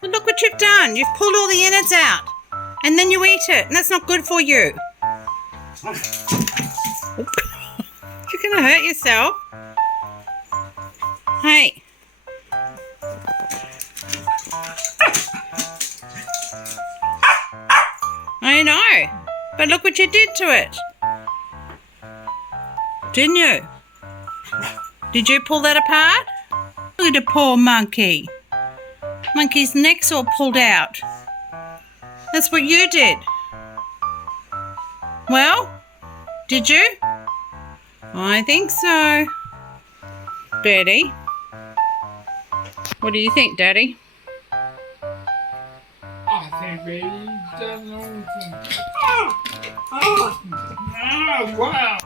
Well, look what you've done. You've pulled all the innards out. And then you eat it. And that's not good for you. You're going to hurt yourself. Hey. I know. But look what you did to it. Didn't you? Did you pull that apart? Look at the poor monkey. Monkey's neck's all pulled out. That's what you did. Well, did you? I think so. Betty, what do you think, Daddy? I think Betty's done everything. Wow.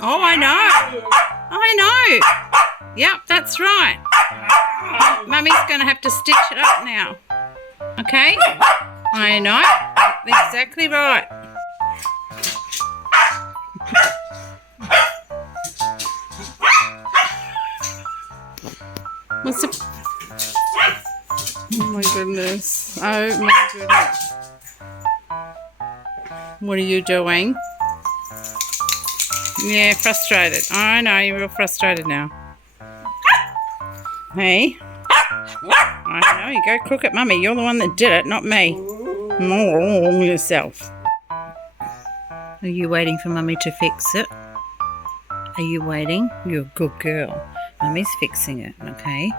Oh, I know. Yep, that's right. Mummy's going to have to stitch it up now. Okay? I know. Exactly right. What's the... Oh my goodness. Oh my goodness. What are you doing? Yeah, frustrated. I know, you're real frustrated now. Hey. I know, you go crook at Mummy. You're the one that did it, not me. More yourself. Are you waiting for Mummy to fix it? Are you waiting? You're a good girl. Mummy's fixing it, okay?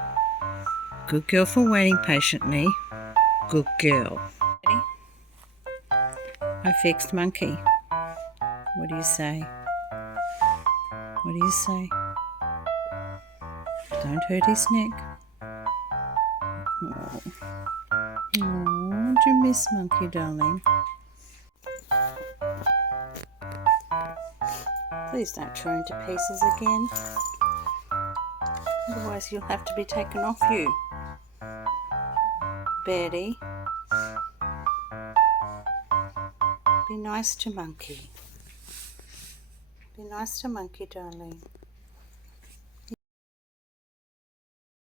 Good girl for waiting patiently. Good girl. Ready? I fixed Monkey. What do you say? What do you say? Don't hurt his neck. Oh, do you miss Monkey, darling? Please don't tear into pieces again. Otherwise you'll have to be taken off you. Betty. Be nice to Monkey. Be nice to Monkey, darling.